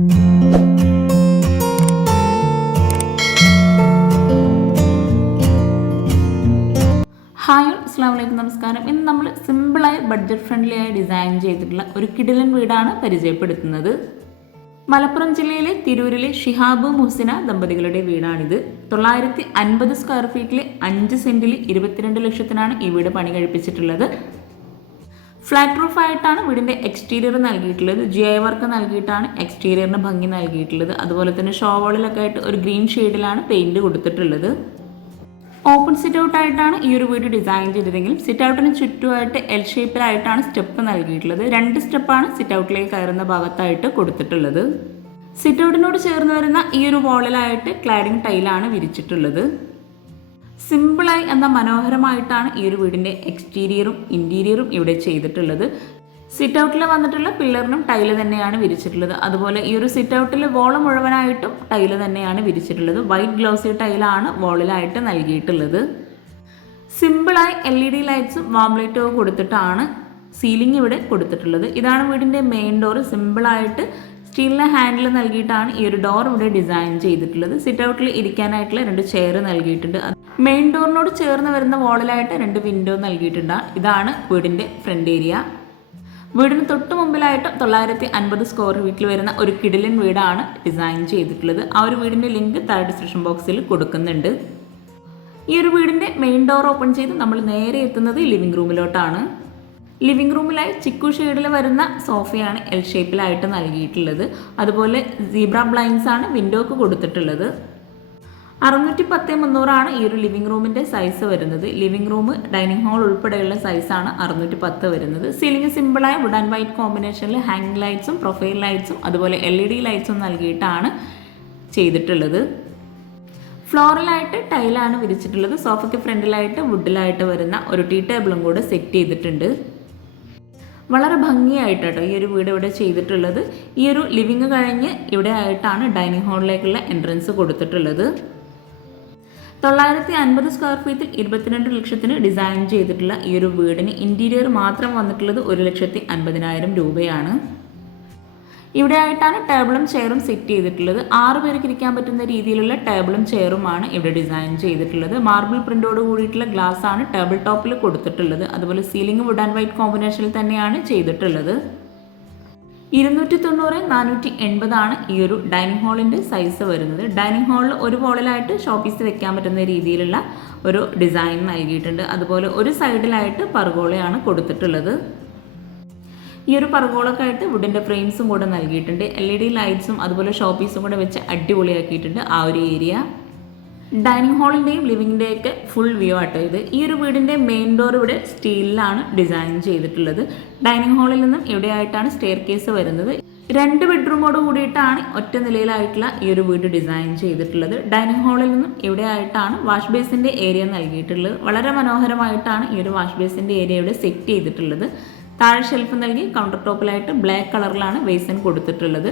Hi അസ്സാം നമസ്കാരം. ഇന്ന് നമ്മൾ സിമ്പിളായി ബഡ്ജറ്റ് ഫ്രണ്ട്ലി ആയി ഡിസൈൻ ചെയ്തിട്ടുള്ള ഒരു കിടിലൻ വീടാണ് പരിചയപ്പെടുത്തുന്നത്. മലപ്പുറം ജില്ലയിലെ തിരൂരിലെ ഷിഹാബ് മുഹസിന ദമ്പതികളുടെ വീടാണിത്. തൊള്ളായിരത്തി അൻപത് സ്ക്വയർ ഫീറ്റിൽ അഞ്ച് സെന്റിൽ ഇരുപത്തിരണ്ട് ലക്ഷത്തിനാണ് ഈ വീട് പണി കഴിപ്പിച്ചിട്ടുള്ളത്. ഫ്ലാറ്റ് റൂഫ് ആയിട്ടാണ് വീടിന്റെ എക്സ്റ്റീരിയർ നൽകിയിട്ടുള്ളത്. ജി ഐ വർക്ക് നൽകിയിട്ടാണ് എക്സ്റ്റീരിയറിന് ഭംഗി നൽകിയിട്ടുള്ളത്. അതുപോലെ തന്നെ ഷോവളിലൊക്കെ ആയിട്ട് ഒരു ഗ്രീൻ ഷെയ്ഡിലാണ് പെയിന്റ് കൊടുത്തിട്ടുള്ളത്. ഓപ്പൺ സിറ്റ് ഔട്ട് ആയിട്ടാണ് ഈ ഒരു വീട് ഡിസൈൻ ചെയ്തതെങ്കിലും സിറ്റ് ഔട്ടിന് ചുറ്റുമായിട്ട് എൽ ഷേപ്പിലായിട്ടാണ് സ്റ്റെപ്പ് നൽകിയിട്ടുള്ളത്. രണ്ട് സ്റ്റെപ്പാണ് സിറ്റ് ഔട്ടിലേക്ക് കയറുന്ന ഭാഗത്തായിട്ട് കൊടുത്തിട്ടുള്ളത്. സിറ്റ് ഔട്ടിനോട് ചേർന്ന് വരുന്ന ഈ ഒരു വോളിലായിട്ട് ക്ലാഡിംഗ് ടൈലാണ് വിരിച്ചിട്ടുള്ളത്. സിമ്പിളായി എന്ന മനോഹരമായിട്ടാണ് ഈ ഒരു വീടിന്റെ എക്സ്റ്റീരിയറും ഇന്റീരിയറും ഇവിടെ ചെയ്തിട്ടുള്ളത്. സിറ്റ് ഔട്ടിൽ വന്നിട്ടുള്ള പില്ലറിനും ടൈൽ തന്നെയാണ് വിരിച്ചിട്ടുള്ളത്. അതുപോലെ ഈ ഒരു സിറ്റ് ഔട്ടിൽ വോൾ മുഴുവനായിട്ടും ടൈൽ തന്നെയാണ് വിരിച്ചിട്ടുള്ളത്. വൈറ്റ് ഗ്ലോസി ടൈലാണ് വോളിലായിട്ട് നൽകിയിട്ടുള്ളത്. സിമ്പിളായി എൽ ഇ ഡി ലൈറ്റ്സും വാംലൈറ്റും കൊടുത്തിട്ടാണ് സീലിംഗ് ഇവിടെ കൊടുത്തിട്ടുള്ളത്. ഇതാണ് വീടിന്റെ മെയിൻ ഡോർ സിമ്പിളായിട്ട് സ്റ്റീലിന്റെ ഹാൻഡിൽ നൽകിയിട്ടാണ് ഈ ഒരു ഡോർ ഇവിടെ ഡിസൈൻ ചെയ്തിട്ടുള്ളത്. സിറ്റ് ഔട്ടിൽ ഇരിക്കാനായിട്ടുള്ള രണ്ട് ചെയർ നൽകിയിട്ടുണ്ട്. മെയിൻ ഡോറിനോട് ചേർന്ന് വരുന്ന വാളിലായിട്ട് രണ്ട് വിൻഡോ നൽകിയിട്ടുണ്ട്. ഇതാണ് വീടിന്റെ ഫ്രണ്ട് ഏരിയ വീടിന് തൊട്ട് മുമ്പിലായിട്ട് തൊള്ളായിരത്തി അൻപത് സ്ക്വയർ ഫീറ്റിൽ വരുന്ന ഒരു കിടിലൻ വീടാണ് ഡിസൈൻ ചെയ്തിട്ടുള്ളത്. ആ ഒരു വീടിന്റെ ലിങ്ക് താഴെ ഡിസ്ക്രിപ്ഷൻ ബോക്സിൽ കൊടുക്കുന്നുണ്ട്. ഈ ഒരു വീടിന്റെ മെയിൻ ഡോർ ഓപ്പൺ ചെയ്ത് നമ്മൾ നേരെ എത്തുന്നത് ലിവിംഗ് റൂമിലോട്ടാണ് ലിവിംഗ് റൂമിലായി ചിക്കു ഷെയ്ഡിൽ വരുന്ന സോഫയാണ് എൽ ഷേപ്പിലായിട്ട് നൽകിയിട്ടുള്ളത്. അതുപോലെ സീബ്ര ബ്ലൈൻസ് ആണ് വിൻഡോക്ക് കൊടുത്തിട്ടുള്ളത്. അറുന്നൂറ്റി പത്ത് മുന്നൂറാണ് ഈ ഒരു ലിവിംഗ് റൂമിന്റെ സൈസ് വരുന്നത്. ലിവിംഗ് റൂം ഡൈനിങ് ഹാൾ ഉൾപ്പെടെയുള്ള സൈസാണ് അറുന്നൂറ്റി പത്ത് വരുന്നത്. സീലിംഗ് സിമ്പിളായ വുഡ് ആൻഡ് വൈറ്റ് കോമ്പിനേഷനിൽ ഹാങ്ങിങ് ലൈറ്റ്സും പ്രൊഫൈൽ ലൈറ്റ്സും അതുപോലെ എൽ ഇ ഡി ലൈറ്റ്സും നൽകിയിട്ടാണ് ചെയ്തിട്ടുള്ളത്. ഫ്ലോറലായിട്ട് ടൈലാണ് വിരിച്ചിട്ടുള്ളത്. സോഫയ്ക്ക് ഫ്രണ്ടിലായിട്ട് വുഡിലായിട്ട് വരുന്ന ഒരു ടീ ടേബിളും കൂടെ സെറ്റ് ചെയ്തിട്ടുണ്ട്. വളരെ ഭംഗിയായിട്ട് കേട്ടോ ഈ ഒരു വീട് ഇവിടെ ചെയ്തിട്ടുള്ളത്. ഈ ഒരു ലിവിങ് കഴിഞ്ഞ് ഇവിടെ ആയിട്ടാണ് ഡൈനിങ് ഹാളിലേക്കുള്ള എൻട്രൻസ് കൊടുത്തിട്ടുള്ളത്. തൊള്ളായിരത്തി അൻപത് സ്ക്വയർ ഫീറ്റിൽ ഇരുപത്തിരണ്ട് ലക്ഷത്തിന് ഡിസൈൻ ചെയ്തിട്ടുള്ള ഈ ഒരു വീടിന് ഇന്റീരിയർ മാത്രം വന്നിട്ടുള്ളത് ഒരു ലക്ഷത്തി അൻപതിനായിരം രൂപയാണ്. ഇവിടെ ആയിട്ടാണ് ടേബിളും ചെയറും സെറ്റ് ചെയ്തിട്ടുള്ളത്. ആറ് പേർക്ക് ഇരിക്കാൻ പറ്റുന്ന രീതിയിലുള്ള ടേബിളും ചെയറുമാണ് ഇവിടെ ഡിസൈൻ ചെയ്തിട്ടുള്ളത്. മാർബിൾ പ്രിന്റോട് കൂടിയിട്ടുള്ള ഗ്ലാസ് ആണ് ടേബിൾ ടോപ്പിൽ കൊടുത്തിട്ടുള്ളത്. അതുപോലെ സീലിംഗ് വുഡ് ആൻഡ് വൈറ്റ് കോമ്പിനേഷനിൽ തന്നെയാണ് ചെയ്തിട്ടുള്ളത്. ഇരുന്നൂറ്റി തൊണ്ണൂറ് നാനൂറ്റി എൺപതാണ് ഈ ഒരു ഡൈനിങ് ഹാളിന്റെ സൈസ് വരുന്നത്. ഡൈനിങ് ഹാളിൽ ഒരു ഹോളിലായിട്ട് ഷോപ്പീസ് വെക്കാൻ പറ്റുന്ന രീതിയിലുള്ള ഒരു ഡിസൈൻ നൽകിയിട്ടുണ്ട്. അതുപോലെ ഒരു സൈഡിലായിട്ട് പർഗോളയാണ് കൊടുത്തിട്ടുള്ളത്. ഈ ഒരു പറകോളൊക്കെ ആയിട്ട് വുഡിന്റെ ഫ്രെയിംസും കൂടെ നൽകിയിട്ടുണ്ട്. എൽ ഇ ഡി ലൈറ്റ്സും അതുപോലെ ഷോപ്പീസും കൂടെ വെച്ച് അടിപൊളിയാക്കിയിട്ടുണ്ട് ആ ഒരു ഏരിയ ഡൈനിങ് ഹാളിന്റെയും ലിവിങ്ങിന്റെയും ഒക്കെ ഫുൾ വ്യൂ ആട്ടോ ഇത്. ഈ ഒരു വീടിന്റെ മെയിൻ ഡോർ ഇവിടെ സ്റ്റീലിലാണ് ഡിസൈൻ ചെയ്തിട്ടുള്ളത്. ഡൈനിങ് ഹാളിൽ നിന്നും ഇവിടെയായിട്ടാണ് സ്റ്റെയർ കേസ് വരുന്നത്. രണ്ട് ബെഡ്റൂമോട് കൂടിയിട്ടാണ് ഒറ്റ നിലയിലായിട്ടുള്ള ഈ ഒരു വീട് ഡിസൈൻ ചെയ്തിട്ടുള്ളത്. ഡൈനിങ് ഹാളിൽ നിന്നും ഇവിടെ ആയിട്ടാണ് വാഷ് ബേസിന്റെ ഏരിയ നൽകിയിട്ടുള്ളത്. വളരെ മനോഹരമായിട്ടാണ് ഈ ഒരു വാഷ് ബേസിന്റെ ഏരിയ ഇവിടെ സെറ്റ് ചെയ്തിട്ടുള്ളത്. താഴെ ഷെൽഫ് നൽകി കൗണ്ടർ ടോപ്പിലായിട്ട് ബ്ലാക്ക് കളറിലാണ് ബേസിൻ കൊടുത്തിട്ടുള്ളത്.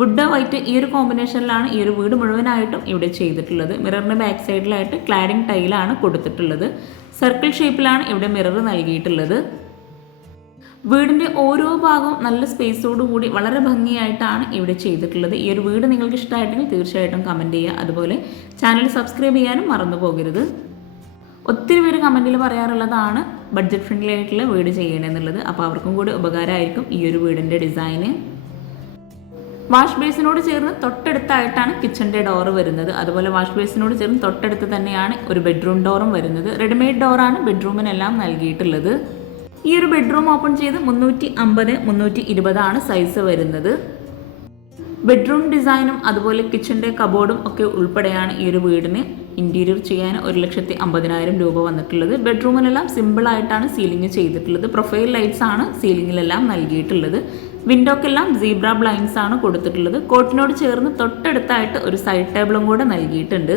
വുഡ് വൈറ്റ് ഈ ഒരു കോമ്പിനേഷനിലാണ് ഈ ഒരു വീട് മുഴുവനായിട്ടും ഇവിടെ ചെയ്തിട്ടുള്ളത്. മിററിന്റെ ബാക്ക് സൈഡിലായിട്ട് ക്ലാഡിംഗ് ടൈലാണ് കൊടുത്തിട്ടുള്ളത്. സർക്കിൾ ഷേപ്പിലാണ് ഇവിടെ മിറർ നൽകിയിട്ടുള്ളത്. വീടിന്റെ ഓരോ ഭാഗവും നല്ല സ്പേസോടു കൂടി വളരെ ഭംഗിയായിട്ടാണ് ഇവിടെ ചെയ്തിട്ടുള്ളത്. ഈ ഒരു വീട് നിങ്ങൾക്ക് ഇഷ്ടമായിട്ടെങ്കിൽ തീർച്ചയായിട്ടും കമന്റ് ചെയ്യുക. അതുപോലെ ചാനൽ സബ്സ്ക്രൈബ് ചെയ്യാനും മറന്നു പോകരുത്. ഒത്തിരി പേര് കമന്റിൽ പറയാറുള്ളതാണ് ബഡ്ജറ്റ് ഫ്രണ്ട്ലി ആയിട്ടുള്ള വീട് ചെയ്യണമെന്നുള്ളത് അപ്പോൾ അവർക്കും കൂടി ഉപകാരമായിരിക്കും ഈ ഒരു വീടിന്റെ ഡിസൈന് വാഷ് ബേസിനോട് ചേർന്ന് തൊട്ടടുത്തായിട്ടാണ് കിച്ചണിന്റെ ഡോറ് വരുന്നത്. അതുപോലെ വാഷ് ബേസിനോട് ചേർന്ന് തൊട്ടടുത്ത് തന്നെയാണ് ഒരു ബെഡ്റൂം ഡോറും വരുന്നത്. റെഡിമെയ്ഡ് ഡോറാണ് ബെഡ്റൂമിനെല്ലാം നൽകിയിട്ടുള്ളത്. ഈ ഒരു ബെഡ്റൂം ഓപ്പൺ ചെയ്ത് മുന്നൂറ്റി അമ്പത് മുന്നൂറ്റി ഇരുപതാണ് സൈസ് വരുന്നത് ബെഡ്റൂം ഡിസൈനും അതുപോലെ കിച്ചണിന്റെ കബോർഡും ഒക്കെ ഉൾപ്പെടെയാണ് ഈ ഒരു വീടിന് ഇന്റീരിയർ ചെയ്യാൻ ഒരു ലക്ഷത്തി അമ്പതിനായിരം രൂപ വന്നിട്ടുള്ളത്. ബെഡ്റൂമിലെല്ലാം സിമ്പിളായിട്ടാണ് സീലിംഗ് ചെയ്തിട്ടുള്ളത്. പ്രൊഫൈൽ ലൈറ്റ്സ് ആണ് സീലിംഗിലെല്ലാം നൽകിയിട്ടുള്ളത്. വിൻഡോക്കെല്ലാം സീബ്ര ബ്ലൈൻസ് ആണ് കൊടുത്തിട്ടുള്ളത്. കോട്ടിനോട് ചേർന്ന് തൊട്ടടുത്തായിട്ട് ഒരു സൈഡ് ടേബിളും കൂടെ നൽകിയിട്ടുണ്ട്.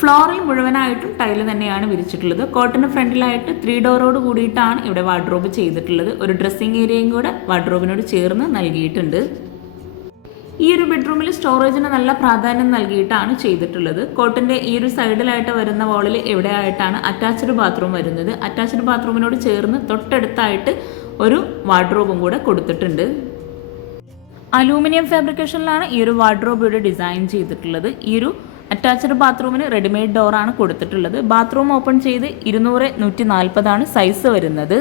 ഫ്ലോറിൽ മുഴുവനായിട്ടും ടൈൽ തന്നെയാണ് വിരിച്ചിട്ടുള്ളത്. കോട്ടന് ഫ്രണ്ടിലായിട്ട് ത്രീ ഡോറോട് കൂടിയിട്ടാണ് ഇവിടെ വാർഡ്രോബ് ചെയ്തിട്ടുള്ളത്. ഒരു ഡ്രസ്സിംഗ് ഏരിയയും കൂടെ വാർഡ്രോബിനോട് ചേർന്ന് നൽകിയിട്ടുണ്ട്. ഈ ഒരു ബെഡ്റൂമിൽ സ്റ്റോറേജിന് നല്ല പ്രാധാന്യം നൽകിയിട്ടാണ് ചെയ്തിട്ടുള്ളത്. കോട്ടിന്റെ ഈ ഒരു സൈഡിലായിട്ട് വരുന്ന വാളിൽ എവിടെയായിട്ടാണ് അറ്റാച്ച്ഡ് ബാത്റൂം വരുന്നത്? അറ്റാച്ച്ഡ് ബാത്റൂമിനോട് ചേർന്ന് തൊട്ടടുത്തായിട്ട് ഒരു വാർഡ്രോബും കൂടെ കൊടുത്തിട്ടുണ്ട്. അലൂമിനിയം ഫാബ്രിക്കേഷനിലാണ് ഈ ഒരു വാർഡ്രോബ് ഇവിടെ ഡിസൈൻ ചെയ്തിട്ടുള്ളത്. ഈ ഒരു അറ്റാച്ച്ഡ് ബാത്റൂമിന് റെഡിമെയ്ഡ് ഡോറാണ് കൊടുത്തിട്ടുള്ളത്. ബാത്റൂം ഓപ്പൺ ചെയ്ത് ഇരുന്നൂറ് നൂറ്റി നാൽപ്പതാണ് സൈസ് വരുന്നത്.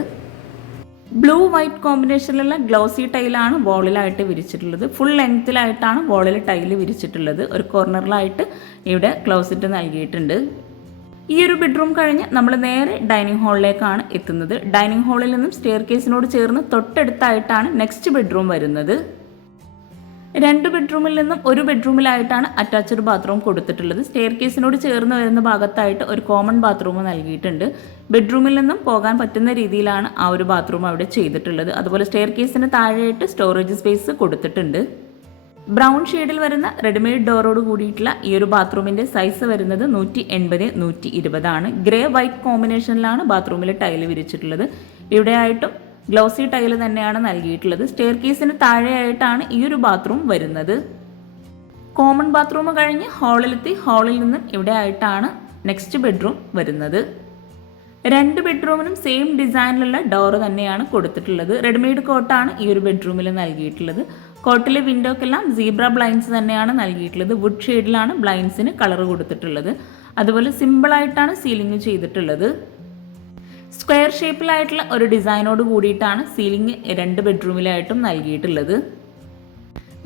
ബ്ലൂ വൈറ്റ് കോമ്പിനേഷനിലുള്ള ഗ്ലോസി ടൈലാണ് വോളിലായിട്ട് വിരിച്ചിട്ടുള്ളത്. Full ലെങ്ത്തിലായിട്ടാണ് വോളിൽ tile വിരിച്ചിട്ടുള്ളത്. ഒരു കോർണറിലായിട്ട് ഇവിടെ ക്ലോസറ്റ് നൽകിയിട്ടുണ്ട്. ഈ ഒരു ബെഡ്റൂം കഴിഞ്ഞ് നമ്മൾ നേരെ ഡൈനിങ് ഹാളിലേക്കാണ് എത്തുന്നത്. ഡൈനിങ് ഹാളിൽ നിന്നും സ്റ്റെയർ കേസിനോട് ചേർന്ന് തൊട്ടടുത്തായിട്ടാണ് നെക്സ്റ്റ് ബെഡ്റൂം വരുന്നത്. രണ്ട് ബെഡ്റൂമിൽ നിന്നും ഒരു ബെഡ്റൂമിലായിട്ടാണ് അറ്റാച്ച്ഡ് ബാത്റൂം കൊടുത്തിട്ടുള്ളത്. സ്റ്റെയർ കേസിനോട് ചേർന്ന് വരുന്ന ഭാഗത്തായിട്ട് ഒരു കോമൺ ബാത്റൂം നൽകിയിട്ടുണ്ട്. ബെഡ്റൂമിൽ നിന്നും പോകാൻ പറ്റുന്ന രീതിയിലാണ് ആ ഒരു ബാത്റൂം അവിടെ ചെയ്തിട്ടുള്ളത്. അതുപോലെ സ്റ്റെയർ കേസിന് താഴെയായിട്ട് സ്റ്റോറേജ് സ്പേസ് കൊടുത്തിട്ടുണ്ട്. ബ്രൗൺ ഷെയ്ഡിൽ വരുന്ന റെഡിമെയ്ഡ് ഡോറോട് കൂടിയിട്ടുള്ള ഈ ഒരു ബാത്റൂമിന്റെ സൈസ് വരുന്നത് നൂറ്റി എൺപത് നൂറ്റി ഇരുപതാണ് ഗ്രേ വൈറ്റ് കോമ്പിനേഷനിലാണ് ബാത്റൂമിൽ ടൈൽ വിരിച്ചിട്ടുള്ളത്. ഇവിടെയായിട്ടും ഗ്ലോസി ടൈൽ തന്നെയാണ് നൽകിയിട്ടുള്ളത്. സ്റ്റെയർ കേസിന് താഴെയായിട്ടാണ് ഈ ഒരു ബാത്റൂം വരുന്നത്. കോമൺ ബാത്റൂം കഴിഞ്ഞ് ഹാളിലെത്തി. ഹാളിൽ നിന്നും ഇവിടെ ആയിട്ടാണ് നെക്സ്റ്റ് ബെഡ്റൂം വരുന്നത്. രണ്ട് ബെഡ്റൂമിനും സെയിം ഡിസൈനിലുള്ള ഡോർ തന്നെയാണ് കൊടുത്തിട്ടുള്ളത്. റെഡിമെയ്ഡ് കോട്ടാണ് ഈ ഒരു ബെഡ്റൂമിൽ നൽകിയിട്ടുള്ളത്. കോട്ടിലെ വിൻഡോക്കെല്ലാം സീബ്ര ബ്ലൈൻസ് തന്നെയാണ് നൽകിയിട്ടുള്ളത്. വുഡ് ഷെയ്ഡിലാണ് ബ്ലൈൻസിന് കളർ കൊടുത്തിട്ടുള്ളത്. അതുപോലെ സിമ്പിളായിട്ടാണ് സീലിംഗ് ചെയ്തിട്ടുള്ളത്. സ്ക്വയർ ഷേപ്പിലായിട്ടുള്ള ഒരു ഡിസൈനോട് കൂടിയിട്ടാണ് സീലിംഗ് രണ്ട് ബെഡ്റൂമിലായിട്ടും നൽകിയിട്ടുള്ളത്.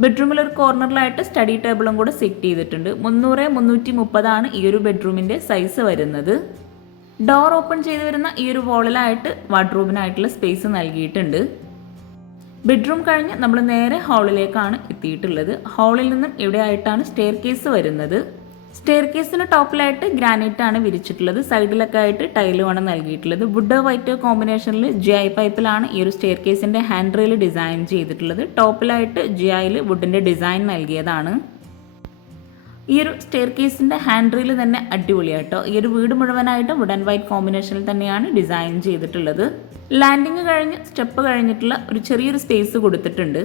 ബെഡ്റൂമിൽ ഒരു കോർണറിലായിട്ട് സ്റ്റഡി ടേബിളും കൂടെ സെറ്റ് ചെയ്തിട്ടുണ്ട്. മുന്നൂറ് മുന്നൂറ്റി മുപ്പതാണ് ഈ ഒരു ബെഡ്റൂമിന്റെ സൈസ് വരുന്നത്. ഡോർ ഓപ്പൺ ചെയ്ത് വരുന്ന ഈ ഒരു വോളിലായിട്ട് വാർഡ്രോബിനായിട്ടുള്ള സ്പേസ് നൽകിയിട്ടുണ്ട്. ബെഡ്റൂം കഴിഞ്ഞ് നമ്മൾ നേരെ ഹാളിലേക്കാണ് എത്തിയിട്ടുള്ളത്. ഹാളിൽ നിന്നും ഇവിടെ ആയിട്ടാണ് സ്റ്റെയർ കേസ് വരുന്നത്. സ്റ്റെയർ കേസിന് ടോപ്പിലായിട്ട് ഗ്രാനൈറ്റ് ആണ് വിരിച്ചിട്ടുള്ളത്. സൈഡിലൊക്കെ ആയിട്ട് ടൈലുമാണ് നൽകിയിട്ടുള്ളത്. വുഡ് വൈറ്റ് കോമ്പിനേഷനിൽ ജി ഐ പൈപ്പിലാണ് ഈ ഒരു സ്റ്റെയർ കേസിന്റെ ഹാൻഡ് റെയിൽ ഡിസൈൻ ചെയ്തിട്ടുള്ളത്. ടോപ്പിലായിട്ട് ജി ഐയിൽ വുഡിന്റെ ഡിസൈൻ നൽകിയതാണ്. ഈ ഒരു സ്റ്റെയർ കേസിന്റെ ഹാൻഡ് റെയിൽ തന്നെ അടിപൊളിയാട്ടോ. ഈ ഒരു വീട് മുഴുവനായിട്ട് വുഡ് ആൻഡ് വൈറ്റ് കോമ്പിനേഷനിൽ തന്നെയാണ് ഡിസൈൻ ചെയ്തിട്ടുള്ളത്. ലാൻഡിങ് കഴിഞ്ഞ് സ്റ്റെപ്പ് കഴിഞ്ഞിട്ടുള്ള ഒരു ചെറിയൊരു സ്പേസ് കൊടുത്തിട്ടുണ്ട്.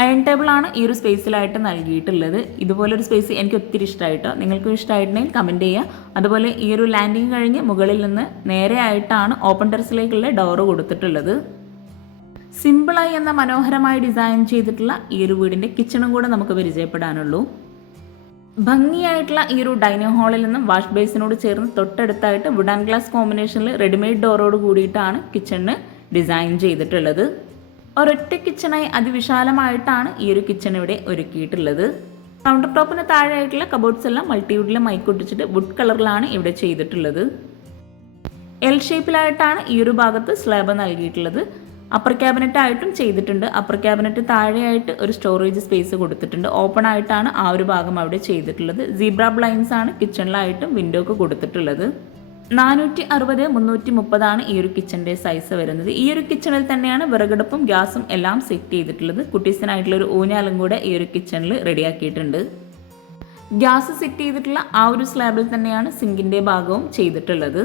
അയൺ ടേബിളാണ് ഈ ഒരു സ്പേസിലായിട്ട് നൽകിയിട്ടുള്ളത്. ഇതുപോലൊരു സ്പേസ് എനിക്ക് ഒത്തിരി ഇഷ്ടമായിട്ടോ നിങ്ങൾക്കും ഇഷ്ടമായിട്ടുണ്ടെങ്കിൽ കമന്റ് ചെയ്യുക. അതുപോലെ ഈ ഒരു ലാൻഡിങ് കഴിഞ്ഞ് മുകളിൽ നിന്ന് നേരെയായിട്ടാണ് ഓപ്പൺ ടെറസിലേക്കുള്ള ഡോറ് കൊടുത്തിട്ടുള്ളത്. സിമ്പിളായി എന്ന മനോഹരമായി ഡിസൈൻ ചെയ്തിട്ടുള്ള ഈ ഒരു വീടിന്റെ കിച്ചണും കൂടെ നമുക്ക് പരിചയപ്പെടാനുള്ളൂ. ഭംഗിയായിട്ടുള്ള ഈ ഒരു ഡൈനിങ് ഹാളിൽ നിന്നും വാഷ് ബേസിനോട് ചേർന്ന് തൊട്ടടുത്തായിട്ട് വുഡ് ആൻഡ് ഗ്ലാസ് കോമ്പിനേഷനിൽ റെഡിമെയ്ഡ് ഡോറോട് കൂടിയിട്ടാണ് കിച്ചണിന് ഡിസൈൻ ചെയ്തിട്ടുള്ളത്. ഒരൊറ്റ കിച്ചണായി അതിവിശാലമായിട്ടാണ് ഈ ഒരു കിച്ചൺ ഇവിടെ ഒരുക്കിയിട്ടുള്ളത്. കൗണ്ടർ ടോപ്പിന് താഴെയായിട്ടുള്ള കബോർഡ്സ് എല്ലാം മൾട്ടിവുഡിലെ മൈക്കൊട്ടിച്ചിട്ട് വുഡ് കളറിലാണ് ഇവിടെ ചെയ്തിട്ടുള്ളത്. എൽ ഷേപ്പിലായിട്ടാണ് ഈ ഒരു ഭാഗത്ത് സ്ലാബ് നൽകിയിട്ടുള്ളത്. അപ്പർ ക്യാബിനറ്റ് ആയിട്ടും ചെയ്തിട്ടുണ്ട്. അപ്പർ ക്യാബിനറ്റ് താഴെയായിട്ട് ഒരു സ്റ്റോറേജ് സ്പേസ് കൊടുത്തിട്ടുണ്ട്. ഓപ്പൺ ആയിട്ടാണ് ആ ഒരു ഭാഗം അവിടെ ചെയ്തിട്ടുള്ളത്. സീബ്ര ബ്ലൈൻസ് ആണ് കിച്ചണിലായിട്ടും വിൻഡോക്ക് കൊടുത്തിട്ടുള്ളത്. നാനൂറ്റി അറുപത് മുന്നൂറ്റി മുപ്പതാണ് ഈ ഒരു കിച്ചണിന്റെ സൈസ് വരുന്നത്. ഈ ഒരു കിച്ചണിൽ തന്നെയാണ് വിറകടുപ്പും ഗ്യാസും എല്ലാം സെറ്റ് ചെയ്തിട്ടുള്ളത്. കുട്ടീസിനായിട്ടുള്ള ഒരു ഊഞ്ഞാലും കൂടെ ഈ ഒരു കിച്ചണിൽ റെഡിയാക്കിയിട്ടുണ്ട് ഗ്യാസ് സെറ്റ് ചെയ്തിട്ടുള്ള ആ ഒരു സ്ലാബിൽ തന്നെയാണ് സിങ്കിന്റെ ഭാഗവും ചെയ്തിട്ടുള്ളത്.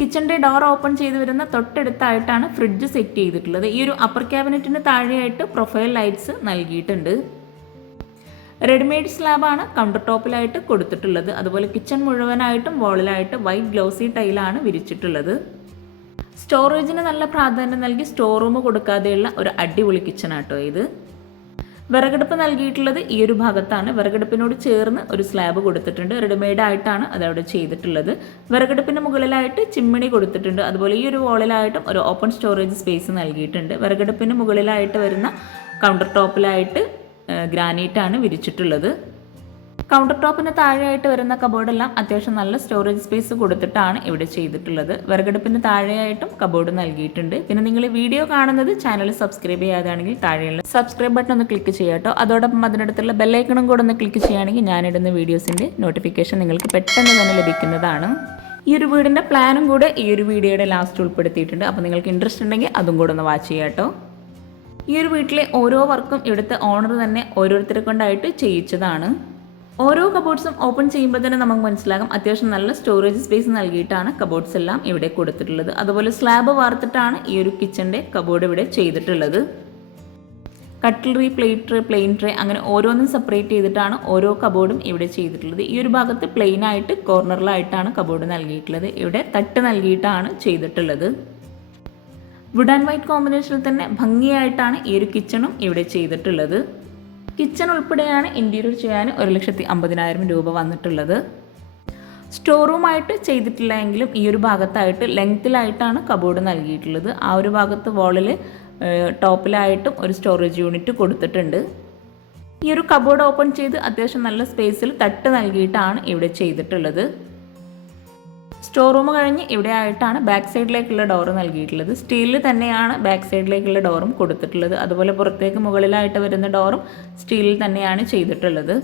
കിച്ചന്റെ ഡോർ ഓപ്പൺ ചെയ്ത് വരുന്ന തൊട്ടടുത്തായിട്ടാണ് ഫ്രിഡ്ജ് സെറ്റ് ചെയ്തിട്ടുള്ളത്. ഈ ഒരു അപ്പർ ക്യാബിനറ്റിന് താഴെയായിട്ട് പ്രൊഫൈൽ ലൈറ്റ്സ് നൽകിയിട്ടുണ്ട്. റെഡിമെയ്ഡ് സ്ലാബാണ് കൗണ്ടർ ടോപ്പിലായിട്ട് കൊടുത്തിട്ടുള്ളത്. അതുപോലെ കിച്ചൺ മുഴുവനായിട്ടും വോളിലായിട്ട് വൈറ്റ് ഗ്ലൗസി ടൈലാണ് വിരിച്ചിട്ടുള്ളത്. സ്റ്റോറേജിന് നല്ല പ്രാധാന്യം നൽകി സ്റ്റോർ റൂം കൊടുക്കാതെയുള്ള ഒരു അടിപൊളി കിച്ചണാട്ടോ ഇത്. വിറകടുപ്പ് നൽകിയിട്ടുള്ളത് ഈ ഒരു ഭാഗത്താണ്. വിറകടുപ്പിനോട് ചേർന്ന് ഒരു സ്ലാബ് കൊടുത്തിട്ടുണ്ട്. റെഡിമെയ്ഡ് ആയിട്ടാണ് അതവിടെ ചെയ്തിട്ടുള്ളത്. വിറകടുപ്പിന് മുകളിലായിട്ട് ചിമ്മിണി കൊടുത്തിട്ടുണ്ട്. അതുപോലെ ഈ ഒരു വോളിലായിട്ടും ഒരു ഓപ്പൺ സ്റ്റോറേജ് സ്പേസ് നൽകിയിട്ടുണ്ട്. വിറകടുപ്പിന് മുകളിലായിട്ട് വരുന്ന കൗണ്ടർ ടോപ്പിലായിട്ട് ഗ്രാനൈറ്റാണ് വിരിച്ചിട്ടുള്ളത്. കൗണ്ടർ ടോപ്പിന് താഴെയായിട്ട് വരുന്ന കബോർഡെല്ലാം അത്യാവശ്യം നല്ല സ്റ്റോറേജ് സ്പേസ് കൊടുത്തിട്ടാണ് ഇവിടെ ചെയ്തിട്ടുള്ളത്. വിറകടുപ്പിന് താഴെയായിട്ടും കബോർഡ് നൽകിയിട്ടുണ്ട്. പിന്നെ നിങ്ങൾ വീഡിയോ കാണുന്നത് ചാനൽ സബ്സ്ക്രൈബ് ചെയ്യാതാണെങ്കിൽ താഴെയുള്ള സബ്സ്ക്രൈബ് ബട്ടൺ ഒന്ന് ക്ലിക്ക് ചെയ്യാട്ടോ അതോടൊപ്പം അതിനടുത്തുള്ള ബെല്ലൈക്കണും കൂടെ ഒന്ന് ക്ലിക്ക് ചെയ്യുകയാണെങ്കിൽ ഞാനിടുന്ന വീഡിയോസിന്റെ നോട്ടിഫിക്കേഷൻ നിങ്ങൾക്ക് പെട്ടെന്ന് തന്നെ ലഭിക്കുന്നതാണ്. ഈ ഒരു വീടിന്റെ പ്ലാനും കൂടെ ഈ ഒരു വീഡിയോയുടെ ലാസ്റ്റ് ഉൾപ്പെടുത്തിയിട്ടുണ്ട്. അപ്പോൾ നിങ്ങൾക്ക് ഇൻട്രസ്റ്റ് ഉണ്ടെങ്കിൽ അതും കൂടെ ഒന്ന് വാച്ച് ചെയ്യാട്ടോ ഈ ഒരു വീട്ടിലെ ഓരോ വർക്കും ഇവിടുത്തെ ഓണർ തന്നെ ഓരോരുത്തരെ കൊണ്ടായിട്ട് ചെയ്യിച്ചതാണ്. ഓരോ കബോർഡ്സും ഓപ്പൺ ചെയ്യുമ്പോൾ തന്നെ നമുക്ക് മനസ്സിലാകും അത്യാവശ്യം നല്ല സ്റ്റോറേജ് സ്പേസ് നൽകിയിട്ടാണ് കബോർഡ്സ് എല്ലാം ഇവിടെ കൊടുത്തിട്ടുള്ളത്. അതുപോലെ സ്ലാബ് വാർത്തിട്ടാണ് ഈ ഒരു കിച്ചന്റെ കബോർഡ് ഇവിടെ ചെയ്തിട്ടുള്ളത്. കട്ട്ലറി പ്ലേറ്റ് പ്ലെയിൻ ട്രേ അങ്ങനെ ഓരോന്നും സെപ്പറേറ്റ് ചെയ്തിട്ടാണ് ഓരോ കബോർഡും ഇവിടെ ചെയ്തിട്ടുള്ളത്. ഈ ഒരു ഭാഗത്ത് പ്ലെയിനായിട്ട് കോർണറിലായിട്ടാണ് കബോർഡ് നൽകിയിട്ടുള്ളത്. ഇവിടെ തട്ട് നൽകിയിട്ടാണ് ചെയ്തിട്ടുള്ളത്. വുഡ് ആൻഡ് വൈറ്റ് കോമ്പിനേഷനിൽ തന്നെ ഭംഗിയായിട്ടാണ് ഈ ഒരു കിച്ചണും ഇവിടെ ചെയ്തിട്ടുള്ളത്. കിച്ചൺ ഉൾപ്പെടെയാണ് ഇന്റീരിയർ ചെയ്യാൻ ഒരു ലക്ഷത്തി അമ്പതിനായിരം രൂപ വന്നിട്ടുള്ളത്. സ്റ്റോർ റൂമായിട്ട് ചെയ്തിട്ടില്ല എങ്കിലും ഈ ഒരു ഭാഗത്തായിട്ട് ലെങ്ത്തിലായിട്ടാണ് കബോർഡ് നൽകിയിട്ടുള്ളത്. ആ ഒരു ഭാഗത്ത് വാളിൽ ടോപ്പിലായിട്ടും ഒരു സ്റ്റോറേജ് യൂണിറ്റ് കൊടുത്തിട്ടുണ്ട്. ഈ ഒരു കബോർഡ് ഓപ്പൺ ചെയ്ത് അത്യാവശ്യം നല്ല സ്പേസിൽ തട്ട് നൽകിയിട്ടാണ് ഇവിടെ ചെയ്തിട്ടുള്ളത്. സ്റ്റോർ റൂം കഴിഞ്ഞ് ഇവിടെ ആയിട്ടാണ് ബാക്ക് സൈഡിലേക്കുള്ള ഡോർ നൽകിയിട്ടുള്ളത്. സ്റ്റീലിൽ തന്നെയാണ് ബാക്ക് സൈഡിലേക്കുള്ള ഡോറും കൊടുത്തിട്ടുള്ളത്. അതുപോലെ പുറത്തേക്ക് മുകളിലായിട്ട് വരുന്ന ഡോറും സ്റ്റീലിൽ തന്നെയാണ് ചെയ്തിട്ടുള്ളത്.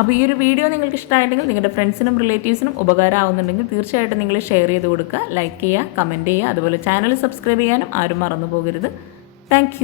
അപ്പോൾ ഈ ഒരു വീഡിയോ നിങ്ങൾക്ക് ഇഷ്ടമായിട്ടുണ്ടെങ്കിൽ നിങ്ങളുടെ ഫ്രണ്ട്സിനും റിലേറ്റീവ്സിനും ഉപകാരമാവുന്നുണ്ടെങ്കിൽ തീർച്ചയായിട്ടും നിങ്ങൾ ഷെയർ ചെയ്ത് കൊടുക്കുക ലൈക്ക് ചെയ്യുക കമന്റ് ചെയ്യുക. അതുപോലെ ചാനൽ സബ്സ്ക്രൈബ് ചെയ്യാനും ആരും മറന്നു പോകരുത്. താങ്ക്